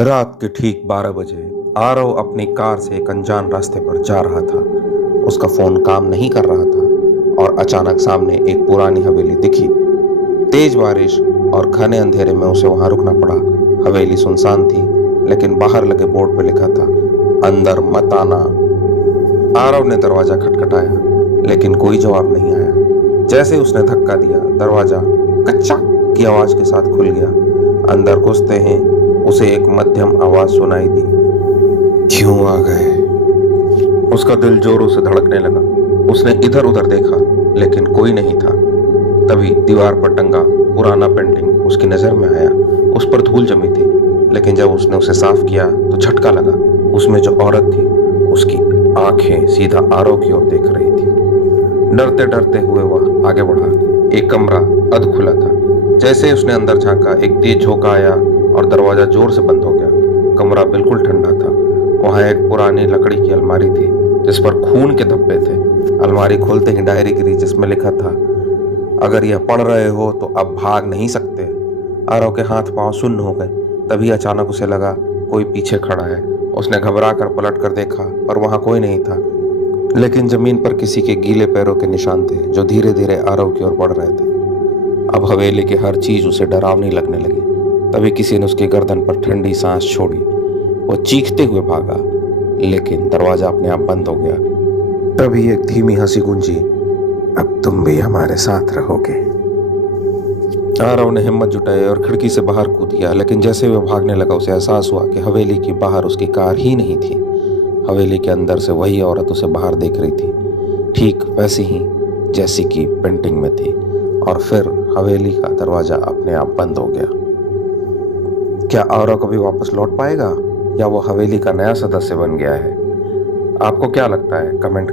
रात के ठीक 12 बजे आरव अपनी कार से एक अनजान रास्ते पर जा रहा था। उसका फोन काम नहीं कर रहा था और अचानक सामने एक पुरानी हवेली दिखी। तेज बारिश और घने अंधेरे में उसे वहां रुकना पड़ा। हवेली सुनसान थी, लेकिन बाहर लगे बोर्ड पर लिखा था, अंदर मत आना। आरव ने दरवाजा खटखटाया, लेकिन कोई जवाब नहीं आया। जैसे उसने धक्का दिया, दरवाजा कच्चा की आवाज के साथ खुल गया। अंदर घुसते हैं उसे एक मध्यम आवाज सुनाई दी, क्यों आ गए? उसका दिल जोरों से धड़कने लगा। उसने इधर उधर देखा, लेकिन कोई नहीं था। तभी दीवार पर टंगा पुराना पेंटिंग उसकी नजर में आया। उस पर धूल जमी थी, लेकिन जब उसने उसे साफ किया तो झटका लगा। उसमें जो औरत थी, उसकी आंखें सीधा आरव की ओर देख रही थी। डरते डरते हुए वह आगे बढ़ा। एक कमरा अध खुला था। जैसे उसने अंदर झांका, एक तेज झोंका आया और दरवाजा जोर से बंद हो गया। कमरा बिल्कुल ठंडा था। वहां एक पुरानी लकड़ी की अलमारी थी, जिस पर खून के धब्बे थे। अलमारी खोलते ही डायरी गिरी, जिसमें लिखा था, अगर यह पढ़ रहे हो तो अब भाग नहीं सकते। आरव के हाथ पांव सुन्न हो गए। तभी अचानक उसे लगा कोई पीछे खड़ा है। उसने घबरा कर पलट कर देखा, पर वहां कोई नहीं था, लेकिन जमीन पर किसी के गीले पैरों के निशान थे, जो धीरे धीरे आरव की ओर बढ़ रहे थे। अब हवेली की हर चीज उसे डरावनी लगने लगी। तभी किसी ने उसकी गर्दन पर ठंडी सांस छोड़ी। वो चीखते हुए भागा, लेकिन दरवाजा अपने आप बंद हो गया। तभी एक धीमी हंसी गूंजी, अब तुम भी हमारे साथ रहोगे। आरव ने हिम्मत जुटाई और खिड़की से बाहर कूद गया, लेकिन जैसे वह भागने लगा, उसे एहसास हुआ कि हवेली के बाहर उसकी कार ही नहीं थी। हवेली के अंदर से वही औरत उसे बाहर देख रही थी, ठीक वैसी ही जैसी कि पेंटिंग में थी। और फिर हवेली का दरवाजा अपने आप बंद हो गया। क्या आरव कभी वापस लौट पाएगा, या वो हवेली का नया सदस्य बन गया है? आपको क्या लगता है? कमेंट कर